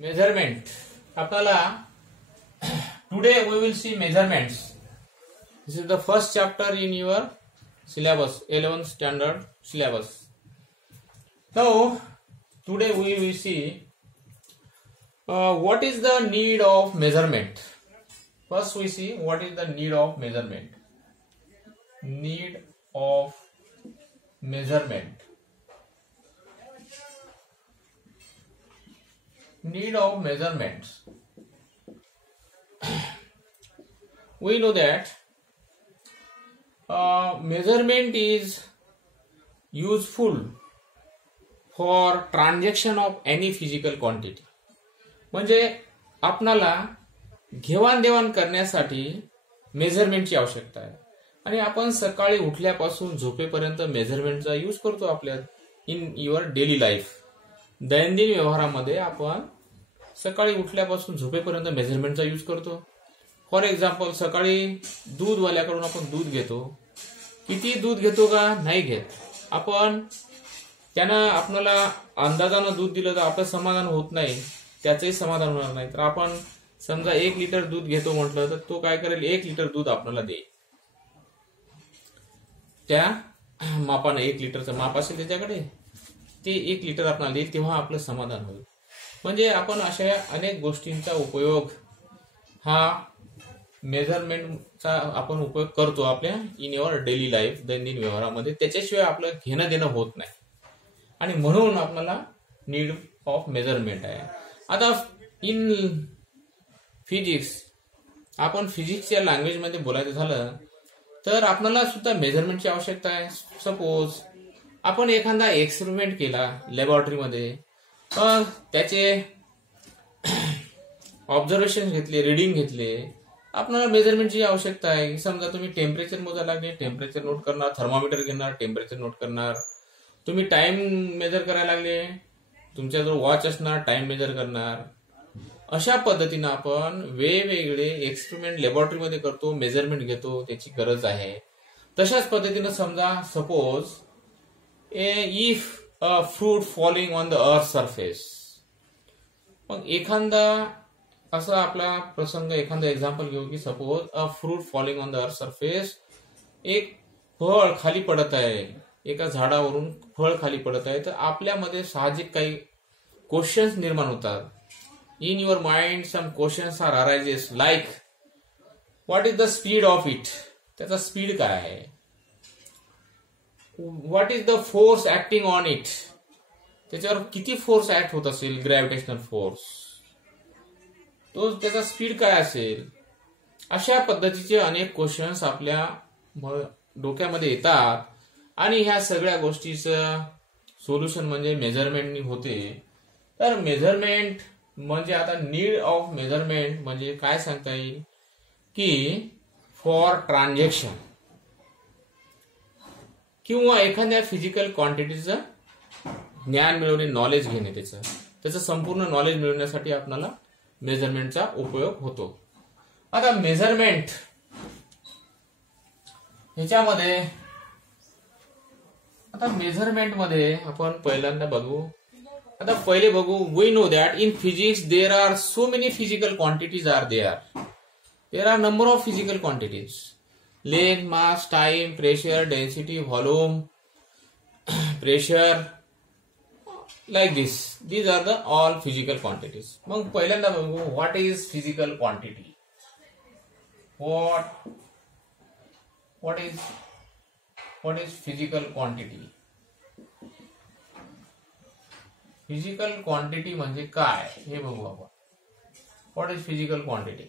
Measurement. आपल्याला today we will see measurements. This is the first chapter in your syllabus, 11th standard syllabus. Now, today we will see what is the need of measurement. First we see what is the need of measurement. Need of measurement. Need of measurements. We know that measurement is useful for transaction of any physical quantity. म्हणजे आपणाला घेवाणदेवाण करण्यासाठी मेजरमेंटची आवश्यकता आहे आणि आपण सकाळी उठल्यापासून झोपेपर्यंत मेजरमेंटचा यूज करतो आपल्या इन युअर डेली लाईफ. दैनंदिन व्यवहारामध्ये आपण सकाळी उठल्यापासून झोपेपर्यंत मेजरमेंटचा यूज करतो. फॉर एक्झाम्पल, सकाळी दूधवाल्याकडून आपण दूध घेतो. किती दूध घेतो का नाही घेत, आपण त्यानं आपल्याला अंदाजानं दूध दिलं तर आपलं समाधान होत नाही, त्याचंही समाधान होणार नाही. तर आपण समजा 1 लिटर दूध घेतो म्हटलं तर तो काय करेल, 1 लिटर दूध आपल्याला देईल. त्या मापानं 1 लिटरचं माप असेल त्याच्याकडे, ते 1 लिटर आपल्याला देईल, तेव्हा आपलं समाधान होईल. म्हणजे आपण अशा अनेक गोष्टींचा उपयोग हा मेजरमेंटचा आपण उपयोग करतो आपल्या इन युअर डेली लाईफ, दैनंदिन व्यवहारामध्ये. त्याच्याशिवाय आपलं घेणं देणं होत नाही आणि म्हणून आपल्याला नीड ऑफ मेजरमेंट आहे. आता इन फिजिक्स, आपण फिजिक्सच्या लँग्वेजमध्ये बोलायचं झालं तर आपल्याला सुद्धा मेजरमेंटची आवश्यकता आहे. सपोज आपण एखादा एक्सपेरिमेंट केला लॅबोरेटरीमध्ये, त्याचे ऑब्झर्वेशन घेतले, रिडिंग घेतले, आपल्याला मेजरमेंटची आवश्यकता आहे. समजा तुम्ही टेम्परेचर मोजायला लागले, टेम्परेचर नोट करणार, थर्मामीटर घेणार, टेम्परेचर नोट करणार. तुम्ही टाइम मेजर करायला लागले, तुमच्याजवळ वॉच असणार, टाइम मेजर करणार. अशा पद्धतीनं आपण वेगवेगळे एक्सपेरिमेंट लॅबोरेटरीमध्ये करतो, मेजरमेंट घेतो, त्याची गरज आहे. तशाच पद्धतीनं समजा suppose if a fruit falling on the earth surface, मग एखादा असा आपला प्रसंग, एखादा एक्झाम्पल घेऊ की suppose a fruit falling on the earth surface, एक फळ खाली पडत आहे, एका झाडावरून फळ खाली पडत आहे. तर आपल्यामध्ये साहजिक काही क्वेश्चन्स निर्माण होतात. In your mind some questions are arises like what is the speed of it, त्याचा स्पीड काय आहे, what is the force acting on it, त्याच्यावर किती फोर्स ऍक्ट होत असेल, ग्रॅव्हिटेशनल फोर्स, तो त्याचा स्पीड काय असेल. अशा पद्धतीचे अनेक क्वेश्चन्स आपल्या डोक्यामध्ये येतात आणि ह्या सगळ्या गोष्टीचं सोल्युशन म्हणजे मेजरमेंटनी होते. तर मेजरमेंट म्हणजे आता नीड ऑफ मेजरमेंट म्हणजे काय सांगता येईल की फॉर ट्रान्झॅक्शन किंवा एखाद्या फिजिकल क्वांटिटीचं ज्ञान मिळवणे, नॉलेज घेणे, त्याचं संपूर्ण नॉलेज मिळवण्यासाठी आपल्याला मेजरमेंटचा उपयोग होतो. आता मेजरमेंट ह्याच्यामध्ये, आता मेजरमेंट मध्ये आपण पहिल्यांदा बघू. आता पहिले बघू, we know that in physics there are so many physical quantities are there are number of physical quantities, length, mass, time, pressure, density, volume, pressure, like this. These are the all physical quantities. मग पहिल्यांदा बघू, what is physical quantity? What is physical quantity? Physical quantity म्हणजे काय हे बघू आपण. What is physical quantity?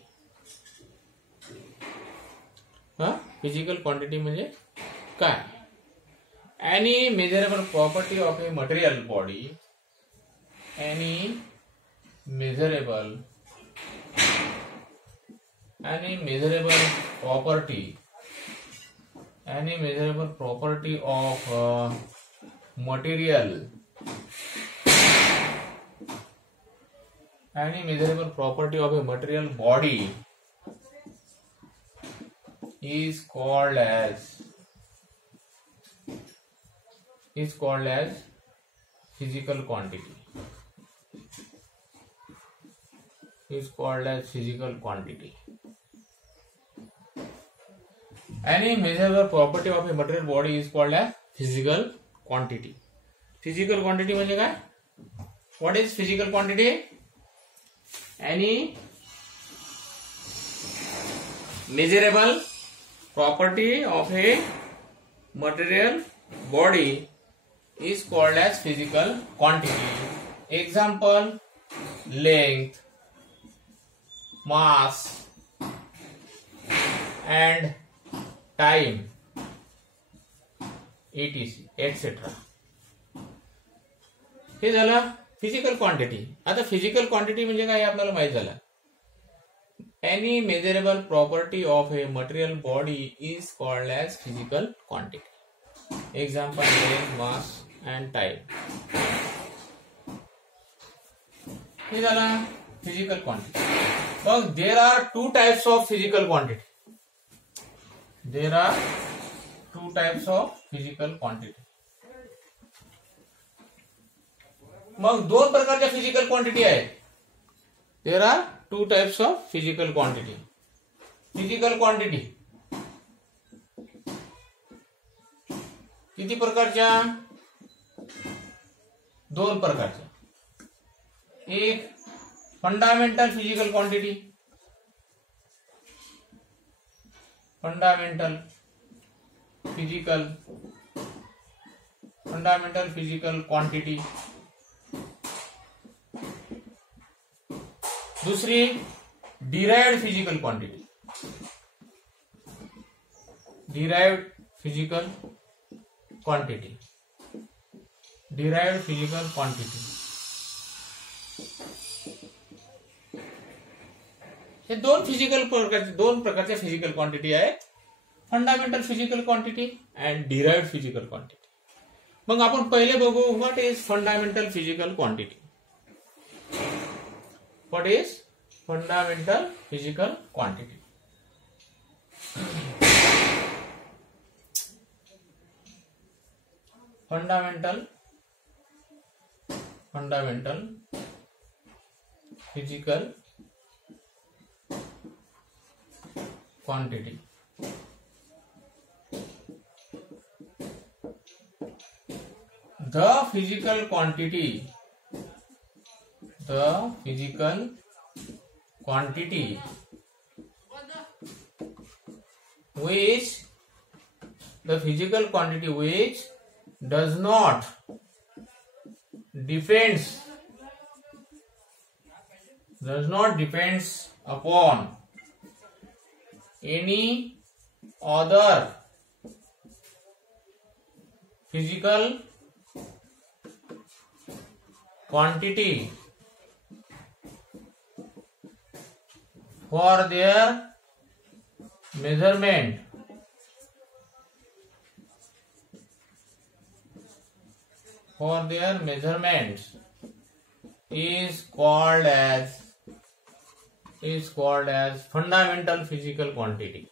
Physical quantity म्हणजे काय? Any measurable property of a material body, any measurable property of material, any measurable property of a material body is called as physical quantity. is called as physical quantity. Any measurable property of a material body is called as physical quantity. Physical quantity म्हणजे काय? What is physical quantity? Any measurable property of a material body is called as physical quantity. Example: length, mass, and time, etc. etc. हे झालं physical quantity. आता physical quantity म्हणजे काय आपल्याला माहित झालं. Any measurable property of a material body is called as physical quantity. Example: length, mass and time. हे झालं फिजिकल क्वांटिटी. मग there are two types of physical quantity. There are two types of physical quantity. मग दोन प्रकारच्या physical quantity आहेत. There are two types of physical quantity. Physical quantity किती प्रकारच्या? दोन प्रकारच्या. एक fundamental physical quantity. Fundamental physical quantity. दूसरी derived physical quantity. Derived physical quantity. Derived physical quantity हे दोन प्रकारच्या फिजिकल क्वांटिटी आहेत. Fundamental physical quantity and derived physical quantity. मग आपण पहिले बघू what is fundamental physical quantity. What is fundamental physical quantity? Fundamental physical quantity. The physical quantity which does not depends upon any other physical quantity for their measurement is called as fundamental physical quantity.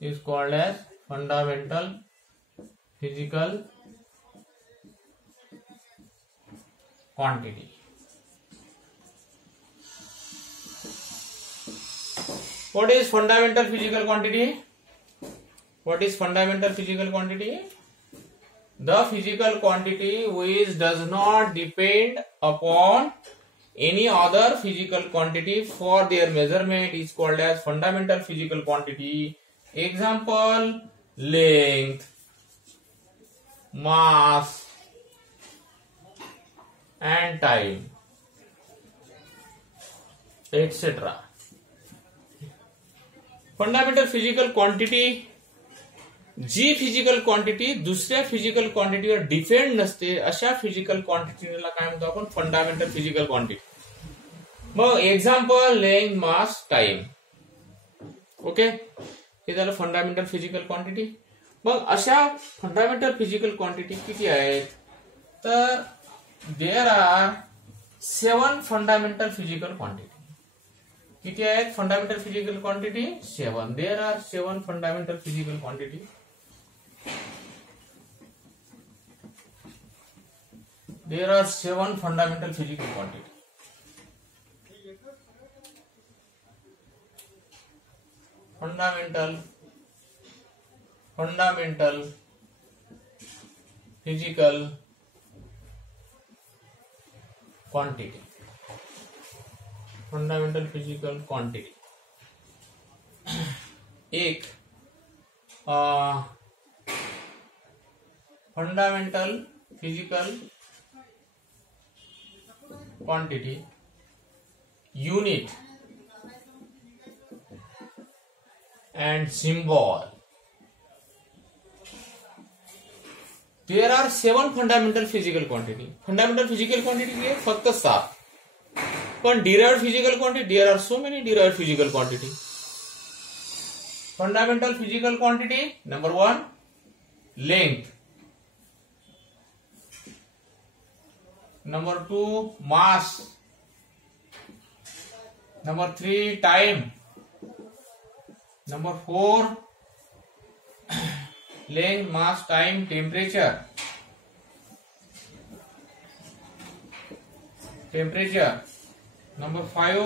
Is called as fundamental physical quantity. What is fundamental physical quantity? What is fundamental physical quantity? The physical quantity which does not depend upon any other physical quantity for their measurement is called as fundamental physical quantity. Example: length, mass, and time, etc. Fundamental physical quantity जी physical quantity दुसऱ्या physical क्वांटिटीवर depend नसते अशा physical क्वांटिटीला काय म्हणतो आपण? Fundamental physical quantity. मग example: length, mass, time. Okay, हे झालं फंडामेंटल फिजिकल क्वांटिटी. मग अशा फंडामेंटल फिजिकल क्वांटिटी किती आहेत? तर there are 7 fundamental physical quantity. किती आहेत fundamental physical quantity? 7. There are 7 fundamental physical quantity. There are 7 fundamental physical quantities. fundamental physical quantity. Fundamental physical quantity एक fundamental physical quantity unit and symbol. There are 7 fundamental physical quantity. Fundamental physical quantity फक्त 7. पण derived physical quantity, there are so many derived physical quantity. Fundamental physical quantity, number 1, length. Number 2, mass. Number 3, time. Number 4, length, mass, time, temperature. Number 5,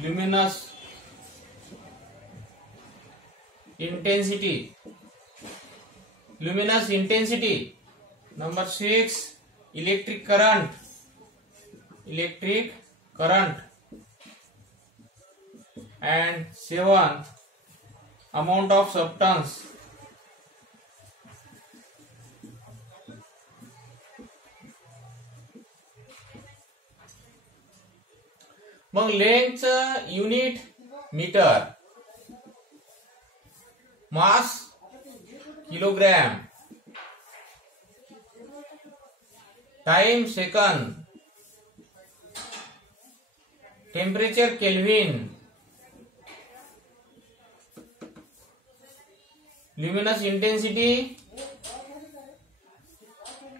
luminous intensity. Number 6, electric current. And 7, amount of substance. मग लेंथचं unit metre, mass kilogram, time second, temperature kelvin, luminous intensity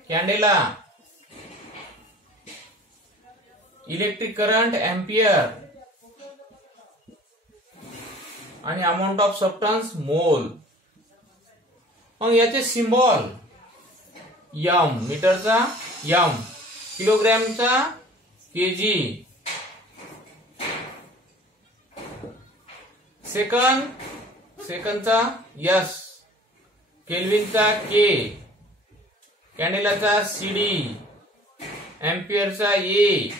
candela, electric current ampere आणि amount of substance mole. मग याचे symbol M, मीटरचा M, किलोग्रॅमचा KG, सेकंदचा S, केल्विनचा K, कॅन्डेलाचा सीडी, एम्पियरचा A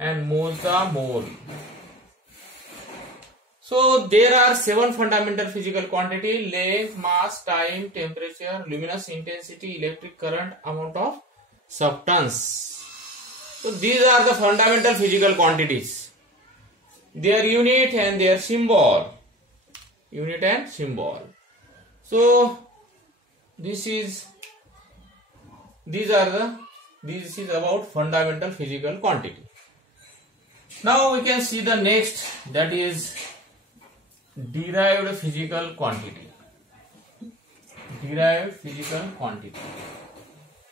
and mole's mole. So there are 7 fundamental physical quantity: length, mass, time, temperature, luminous intensity, electric current, amount of substance. So these are the fundamental physical quantities. Their unit and their symbol. So this is about fundamental physical quantity. Now we can see the next, that is derived physical quantity.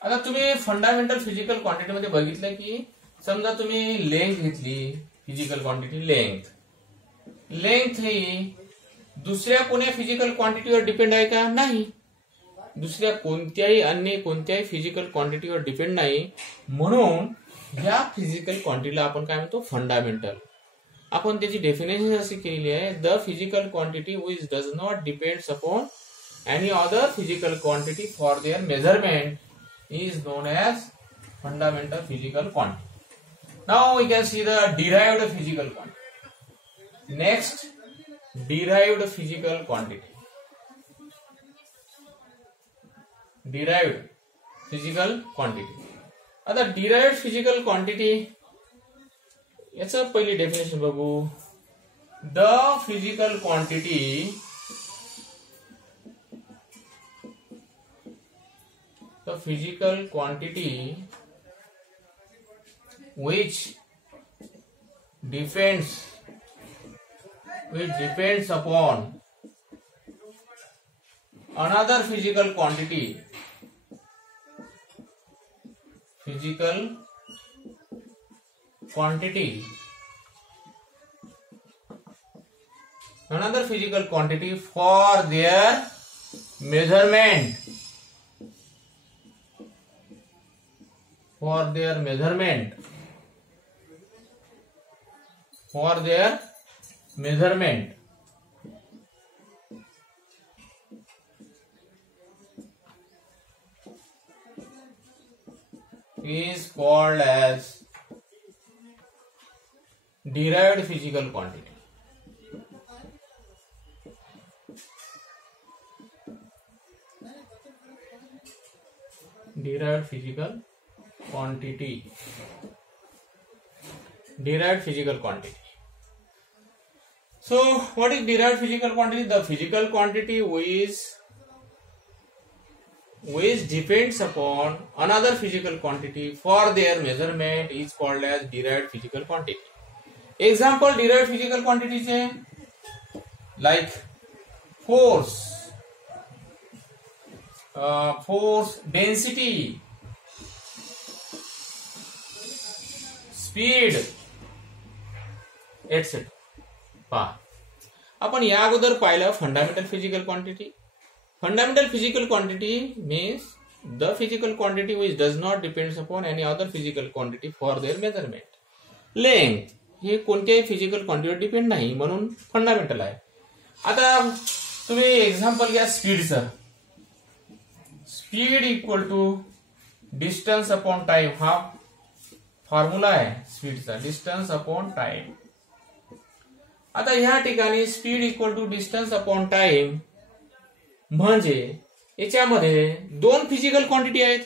आता तुम्ही fundamental physical quantity मध्ये बघितलं की समजा तुम्ही लेंथ घेतली, physical quantity length ही दुसऱ्या कोण्या फिजिकल क्वांटिटीवर डिपेंड आहे का? नाही. दुसऱ्या कोणत्याही फिजिकल क्वांटिटीवर डिपेंड नाही. म्हणून या फिजिकल क्वांटिटीला आपण काय म्हणतो? फंडामेंटल. आपण त्याची डेफिनेशन अशी केलेली आहे, the physical quantity which does not depends upon any other physical quantity for their measurement is known as fundamental physical quantity. Now we can see the derived physical quantity. Next, derived physical quantity. आता derived physical quantity याचं पहिली definition बघू. The physical quantity which depends upon another physical quantity. Another physical quantity for their measurement. for their measurement is called as derived physical quantity. Derived physical quantity. Derived physical quantity. So, what is derived physical quantity? The physical quantity which depends upon another physical quantity for their measurement is called as derived physical quantity. Example derived physical quantities है like force, density, speed, etc. पहा, आपण या अगोदर पाहिलं fundamental physical quantity. Fundamental physical quantity means the physical quantity which does not depends upon any other physical quantity for their measurement. Length हे कोणत्याही फिजिकल क्वांटिटीवर डिपेंड नाही म्हणून फंडामेंटल आहे. आता तुम्ही एक्झाम्पल घ्या स्पीडचं. Speed equal to distance upon time हा फॉर्म्युला आहे स्पीडचा, डिस्टन्स अपॉन टाइम. आता ह्या ठिकाणी speed equal to distance upon time म्हणजे याच्यामध्ये दोन फिजिकल क्वांटिटी आहेत.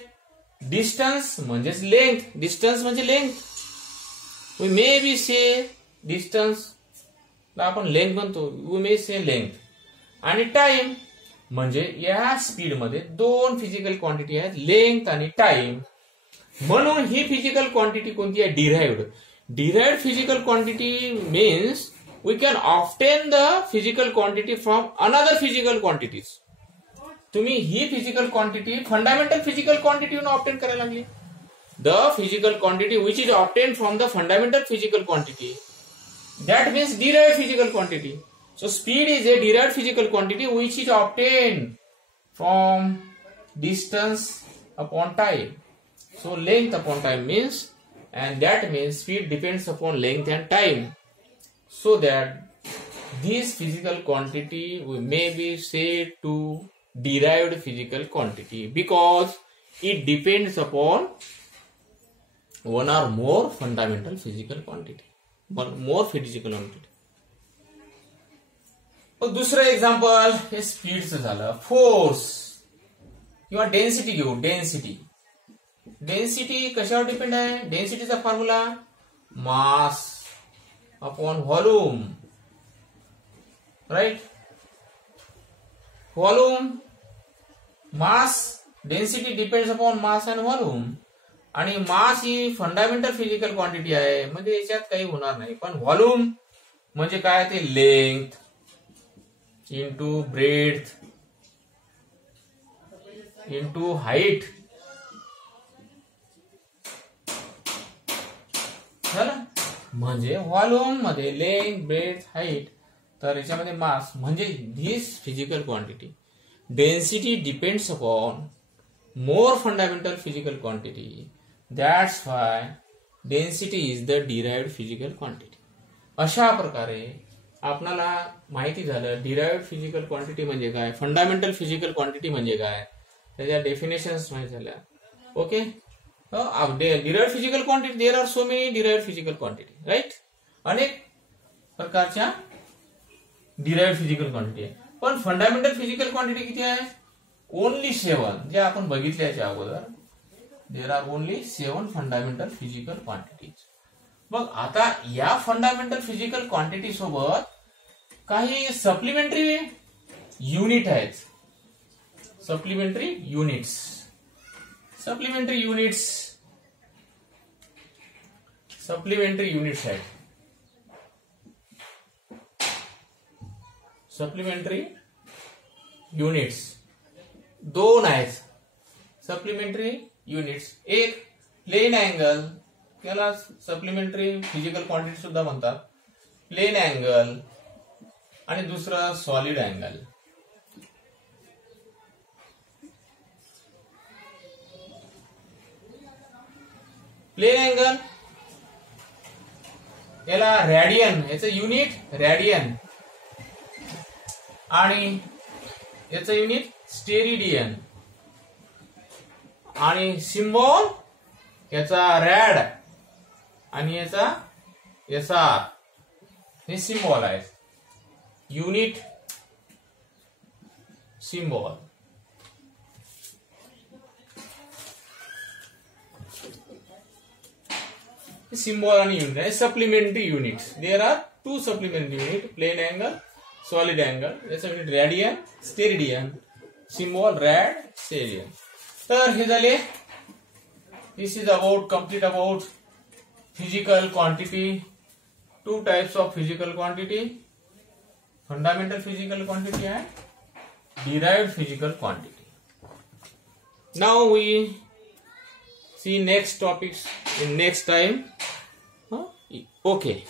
डिस्टन्स म्हणजेच लेंथ, डिस्टन्स म्हणजे length, we may be say distance ला आपण लेंथ म्हणतो, वी मे से लेंथ, आणि टाइम म्हणजे या स्पीड मध्ये दोन फिजिकल क्वांटिटी आहेत, लेंथ आणि टाइम. म्हणून ही फिजिकल क्वांटिटी कोणती आहे? Derived. Derived physical quantity means we can obtain the physical quantity from another physical quantities. तुम्ही ही physical quantity fundamental physical quantity obtain करायला लागली. The physical quantity which is obtain from the fundamental physical quantity, that means derived physical quantity. So speed is a derived physical quantity which is obtain from distance upon time. So length upon time means, and that means speed depends upon length and time. So that this physical quantity we may be said to derived physical quantity because it depends upon one or more fundamental physical quantity, one more physical quantity. दुसरं example हे स्पीडचं झालं. Force किंवा density घेऊ. Density कशावर depend आहे? डेन्सिटीचा formula mass upon volume, right. Volume, mass, density depends upon mass and volume. आणि मास ही फंडामेंटल फिजिकल क्वांटिटी आहे म्हणजे याच्यात काही होणार नाही. पण व्हॉल्यूम म्हणजे काय? ते length into breadth into height झालं. म्हणजे व्हॉल्यूम मध्ये लेंथ, ब्रेड्थ, हाईट, तर याच्यामध्ये मास म्हणजे this physical quantity. Density depends upon more fundamental physical quantity, that's why density is the derived physical quantity. अशा प्रकारे आपल्याला माहिती झालं डिराइव्ड फिजिकल क्वांटिटी म्हणजे काय, फंडामेंटल फिजिकल क्वांटिटी म्हणजे काय, त्याच्या डेफिनेशन्स माहिती झाल्या. Okay. Derived physical quantity, there are so many derived physical quantity, right. अनेक प्रकारच्या डिराइव्ड फिजिकल क्वांटिटी आहे. पण फंडामेंटल फिजिकल क्वांटिटी किती आहे? ओनली 7. जे आपण बघितले याच्या अगोदर, there are only 7 fundamental physical quantities. मग आता या फंडामेंटल फिजिकल क्वांटिटी सोबत काही सप्लिमेंटरी युनिट आहेत. सप्लिमेंटरी युनिट्स आहेत. सप्लिमेंटरी युनिट्स दोन आहेत. सप्लिमेंटरी युनिट्स, एक प्लेन अँगल, त्याला सप्लिमेंटरी फिजिकल क्वांटिटी सुद्धा म्हणतात, प्लेन अँगल, आणि दुसरं सॉलिड अँगल. प्लेन अँगल याला रॅडियन, याचं युनिट रॅडियन आणि याचं युनिट स्टेरिडियन आणि सिम्बॉल याचा रॅड आणि याचा SR हे सिम्बॉल आहे. Unit symbol. सिम्बॉल आणि युनिट आहे. Supplementary units. There are 2 supplementary unit, plane angle, solid angle. याचं unit radian, steradian, symbol rad, steradian. तर हे झाले. This is about complete about physical quantity. 2 types of physical quantity, fundamental physical quantity and derived physical quantity. Now we see next topics in next time. Okay.